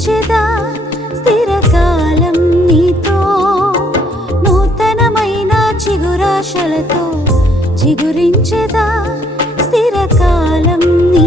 ఉంచెదా స్థిరకాలం నీతో నూతనమైన చిగురాశలతో చిగురించేదా? స్థిరకాలం నీ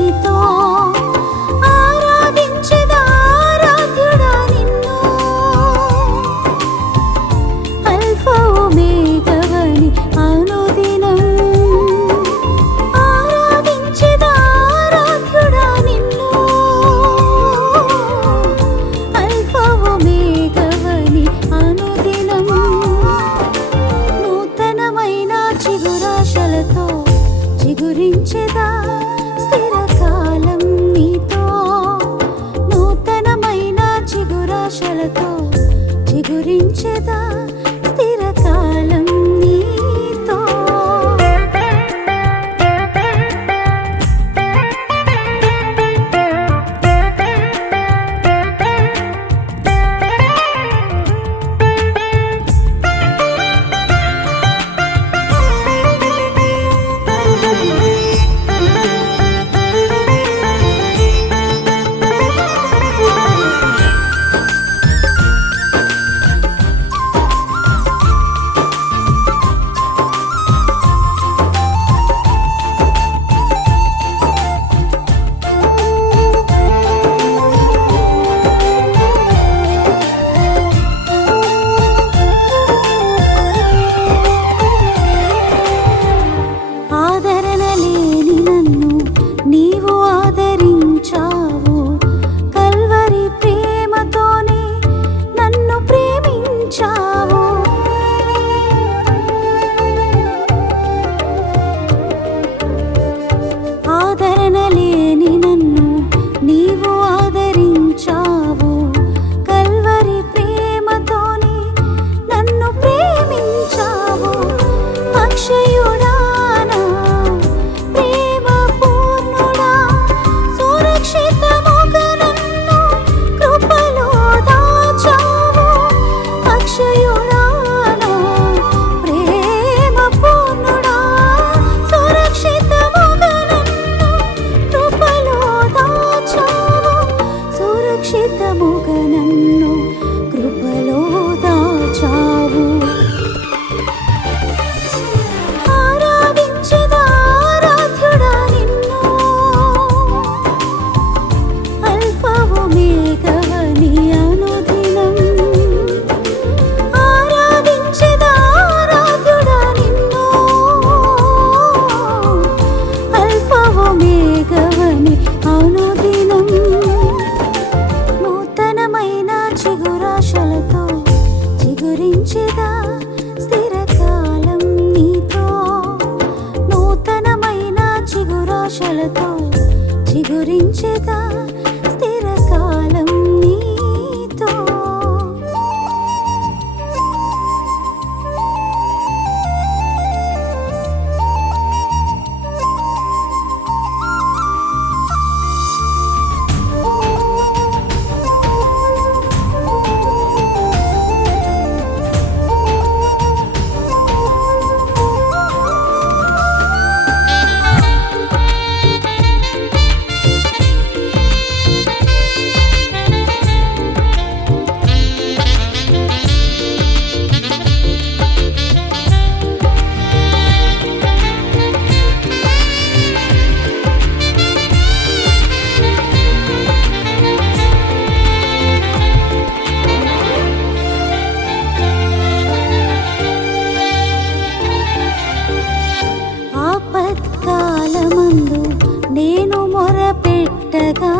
మొరపెట్టగా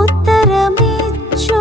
ఉత్తరమిచ్చు.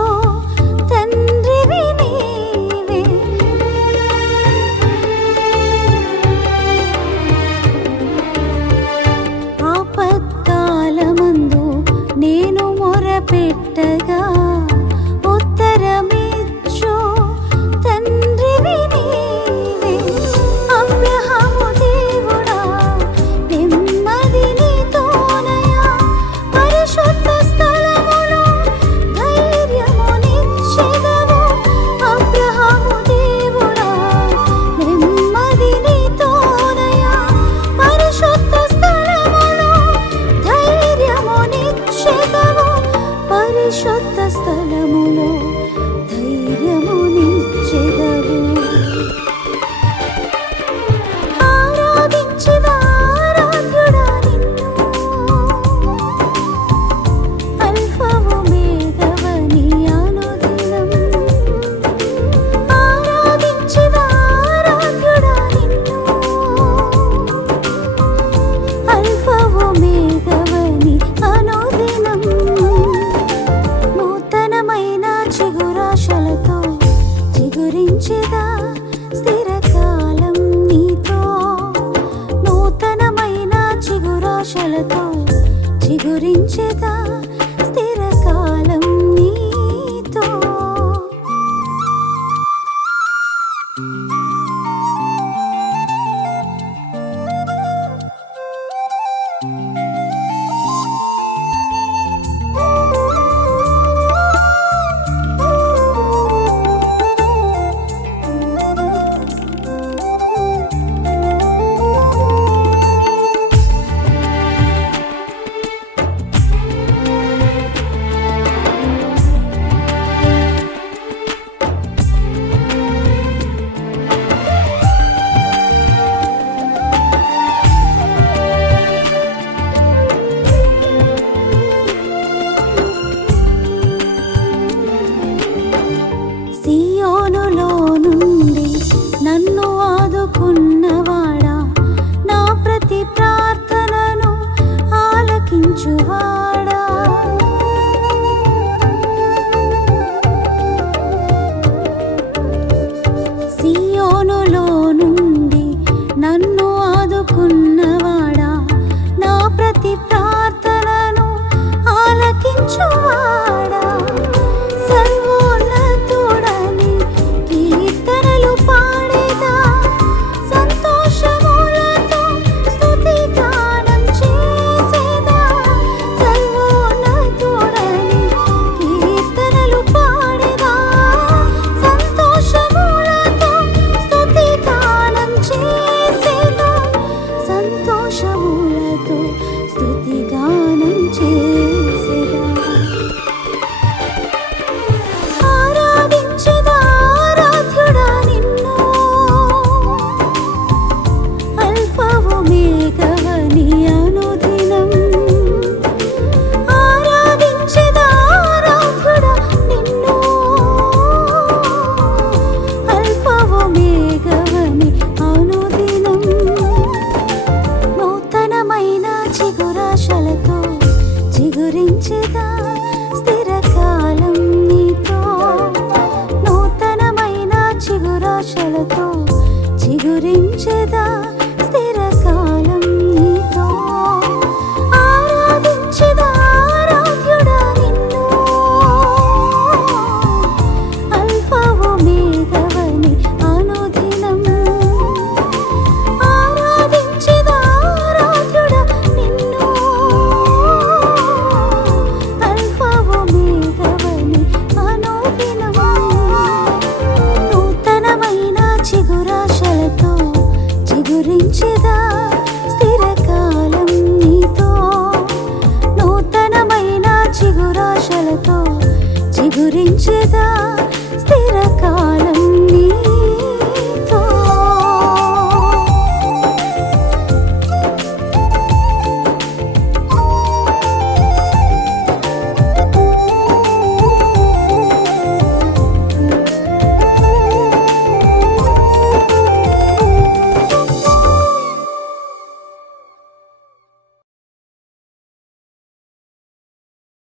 చిగురించేదా? నూతనమైన